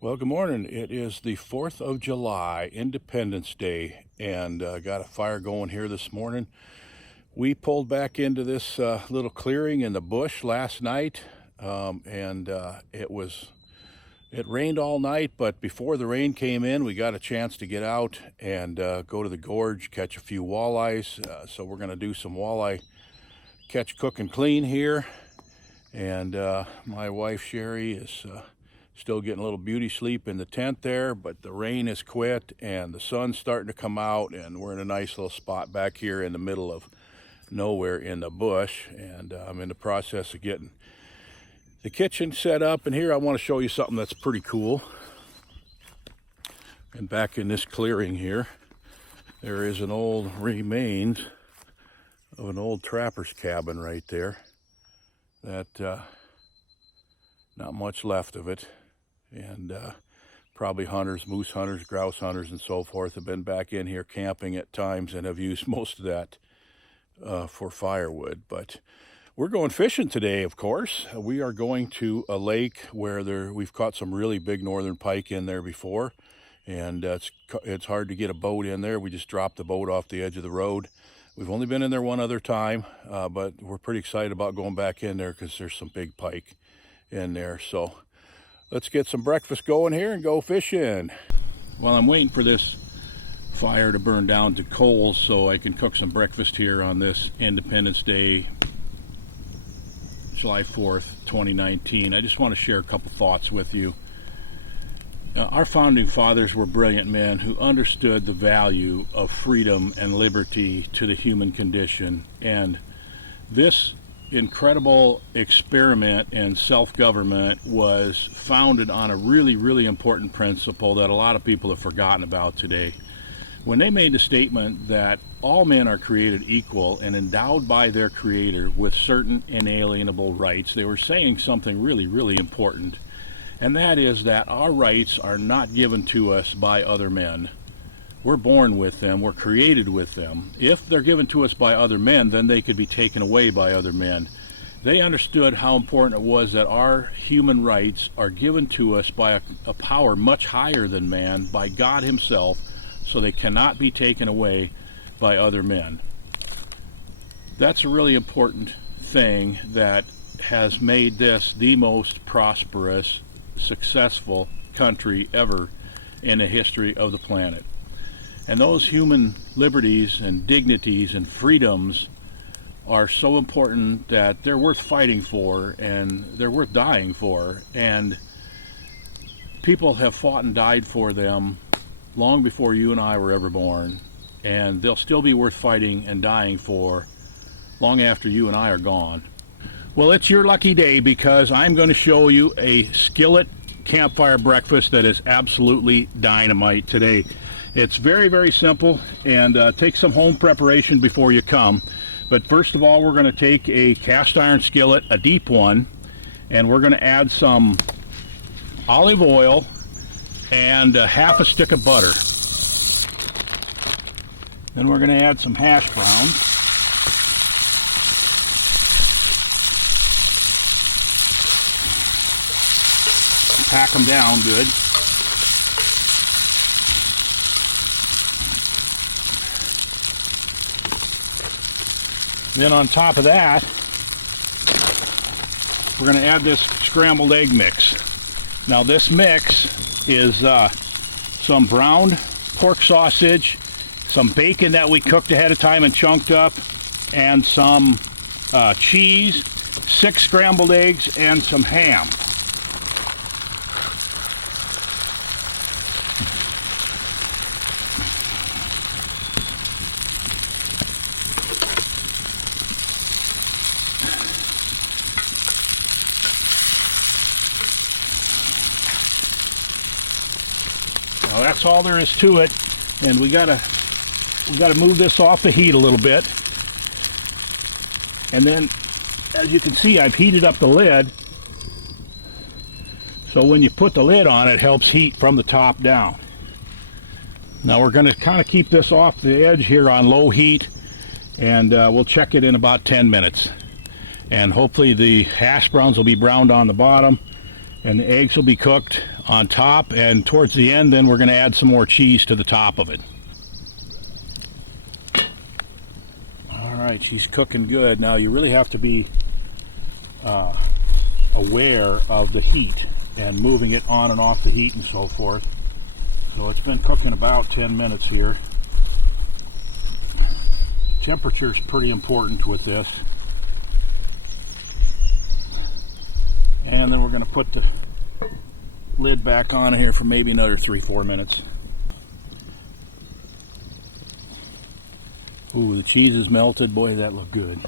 Well, good morning. It is the 4th of July, Independence Day, and got a fire going here this morning. We pulled back into this little clearing in the bush last night, and it rained all night, but before the rain came in, we got a chance to get out and go to the gorge, catch a few walleyes. So we're going to do some walleye catch, cook, and clean here. And my wife, Sherry, is still getting a little beauty sleep in the tent there, but the rain has quit and the sun's starting to come out, and we're in a nice little spot back here in the middle of nowhere in the bush. And I'm in the process of getting the kitchen set up, and here I want to show you something that's pretty cool. And back in this clearing here, there is an old remains of an old trapper's cabin right there. That not much left of it, and probably hunters, moose hunters, grouse hunters, and so forth have been back in here camping at times and have used most of that for firewood. But we're going fishing today, of course. We are going to a lake where we've caught some really big northern pike in there before, and it's hard to get a boat in there. We just dropped the boat off the edge of the road. We've only been in there one other time, but we're pretty excited about going back in there because there's some big pike in there. So let's get some breakfast going here and go fishing. While I'm waiting for this fire to burn down to coals so I can cook some breakfast here on this Independence Day, July 4th, 2019, I just want to share a couple thoughts with you. Our founding fathers were brilliant men who understood the value of freedom and liberty to the human condition, and this incredible experiment in self-government was founded on a really, really important principle that a lot of people have forgotten about today. When they made the statement that all men are created equal and endowed by their Creator with certain inalienable rights, they were saying something really, really important. And that is that our rights are not given to us by other men. We're born with them, we're created with them. If they're given to us by other men, then they could be taken away by other men. They understood how important it was that our human rights are given to us by a power much higher than man, by God Himself, so they cannot be taken away by other men. That's a really important thing that has made this the most prosperous, successful country ever in the history of the planet. And those human liberties and dignities and freedoms are so important that they're worth fighting for and they're worth dying for. And people have fought and died for them long before you and I were ever born. And they'll still be worth fighting and dying for long after you and I are gone. Well, it's your lucky day because I'm going to show you a skillet campfire breakfast that is absolutely dynamite today. It's very, very simple, and take some home preparation before you come. But first of all, we're going to take a cast iron skillet, a deep one, and we're going to add some olive oil and half a stick of butter. Then we're going to add some hash browns. Pack them down good. Then on top of that, we're going to add this scrambled egg mix. Now this mix is some browned pork sausage, some bacon that we cooked ahead of time and chunked up, and some cheese, 6 scrambled eggs, and some ham. Now that's all there is to it, and we gotta move this off the heat a little bit. And then, as you can see, I've heated up the lid, so when you put the lid on, it helps heat from the top down. Now we're going to kind of keep this off the edge here on low heat, and we'll check it in about 10 minutes. And hopefully the hash browns will be browned on the bottom, And the eggs will be cooked on top, and towards the end then we're going to add some more cheese to the top of it. Alright, she's cooking good. Now you really have to be aware of the heat and moving it on and off the heat and so forth. So it's been cooking about 10 minutes here. Temperature is pretty important with this. And then we're going to put the lid back on here for maybe another 3-4 minutes. Ooh, the cheese is melted. Boy, that looked good.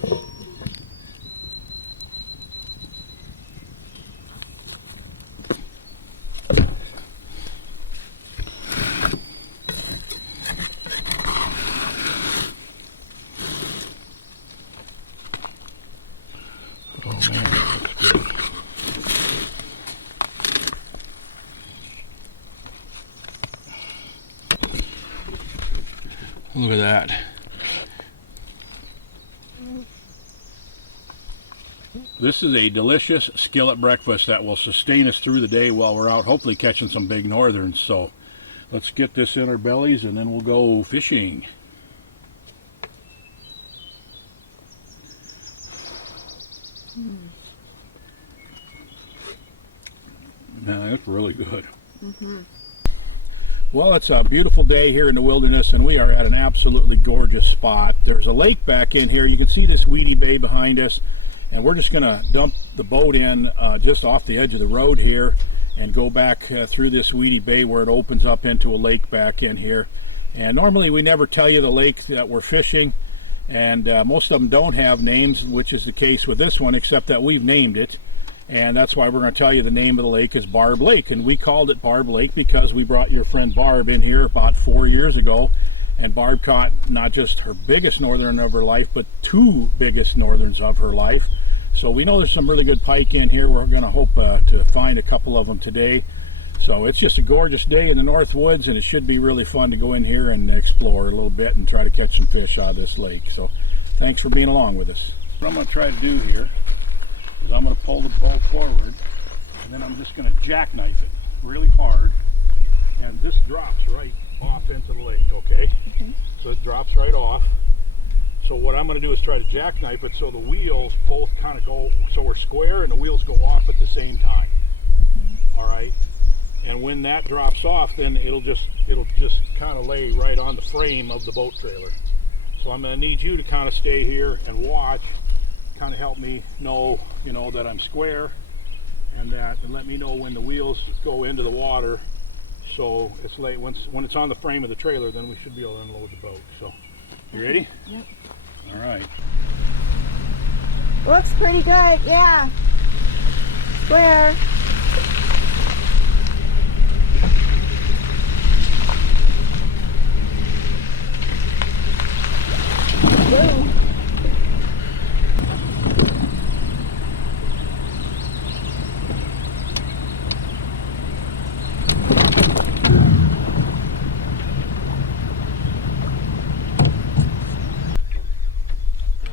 Look at that. This is a delicious skillet breakfast that will sustain us through the day while we're out hopefully catching some big northerns. So let's get this in our bellies and then we'll go fishing. Man, that's really good. Well, it's a beautiful day here in the wilderness, and we are at an absolutely gorgeous spot. There's a lake back in here. You can see this weedy bay behind us, and we're just going to dump the boat in just off the edge of the road here and go back through this weedy bay where it opens up into a lake back in here. And normally we never tell you the lake that we're fishing, and most of them don't have names, which is the case with this one, except that we've named it. And that's why we're going to tell you the name of the lake is Barb Lake. And we called it Barb Lake because we brought your friend Barb in here about 4 years ago. And Barb caught not just her biggest northern of her life, but 2 biggest northerns of her life. So we know there's some really good pike in here. We're going to hope to find a couple of them today. So it's just a gorgeous day in the North Woods, and it should be really fun to go in here and explore a little bit and try to catch some fish out of this lake. So thanks for being along with us. What I'm going to try to do here is I'm going to pull the boat forward, and then I'm just going to jackknife it really hard, and this drops right off into the lake, okay? So it drops right off. So what I'm going to do is try to jackknife it so the wheels both kind of go, so we're square and the wheels go off at the same time. All right? And when that drops off, then it'll just kind of lay right on the frame of the boat trailer. So I'm going to need you to kind of stay here and watch, kind of help me know, that I'm square, and let me know when the wheels go into the water. So it's late when it's on the frame of the trailer, then we should be able to unload the boat. So you ready? Yep. All right. Looks pretty good, yeah. Square. Whoa.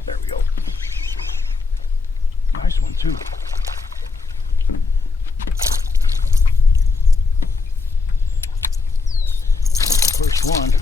There we go. Nice one too. First one.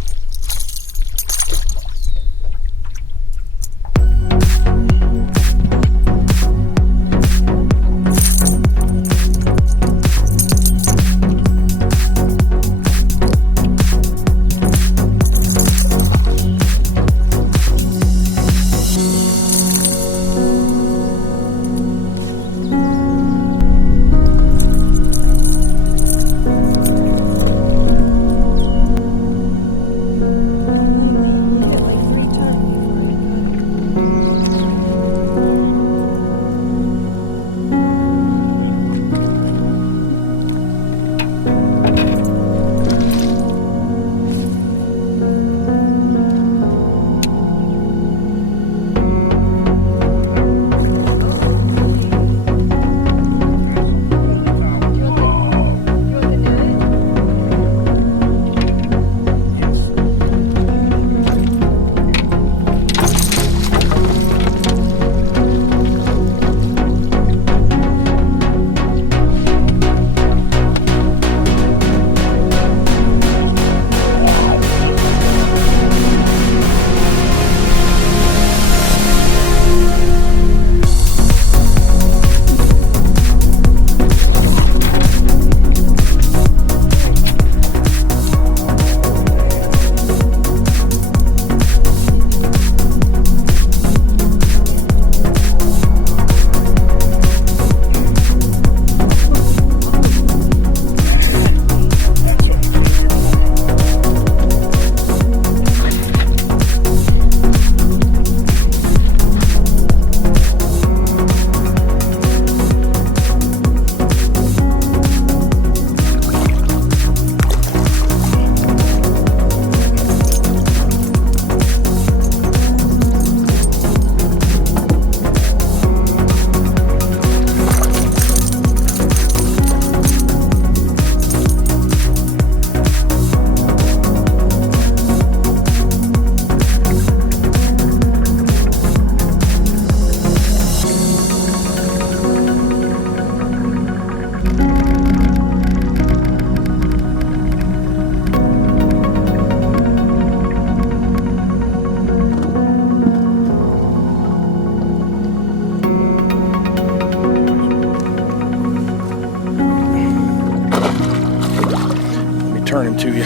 turning to you.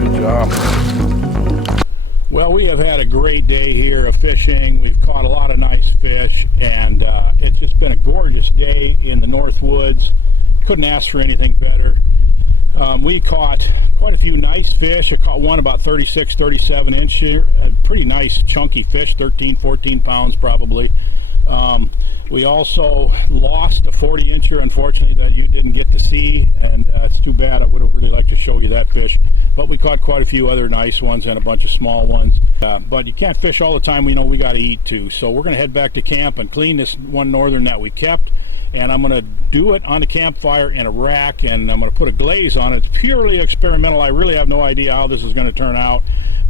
Good job. Well, we have had a great day here of fishing. We've caught a lot of nice fish, and it's just been a gorgeous day in the North Woods. Couldn't ask for anything better. We caught quite a few nice fish. I caught one about 36, 37 inch here. A pretty nice chunky fish, 13, 14 pounds probably. We also lost a 40 incher, unfortunately, that you didn't get to see, and it's too bad. I would have really liked to show you that fish. But we caught quite a few other nice ones and a bunch of small ones. But you can't fish all the time. We know we got to eat too. So we're going to head back to camp and clean this one northern that we kept. And I'm going to do it on the campfire in a rack, and I'm going to put a glaze on it. It's purely experimental. I really have no idea how this is going to turn out.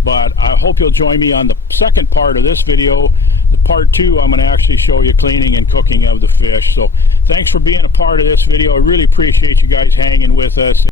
But I hope you'll join me on the second part of this video. The part 2, I'm going to actually show you cleaning and cooking of the fish. So thanks for being a part of this video. I really appreciate you guys hanging with us.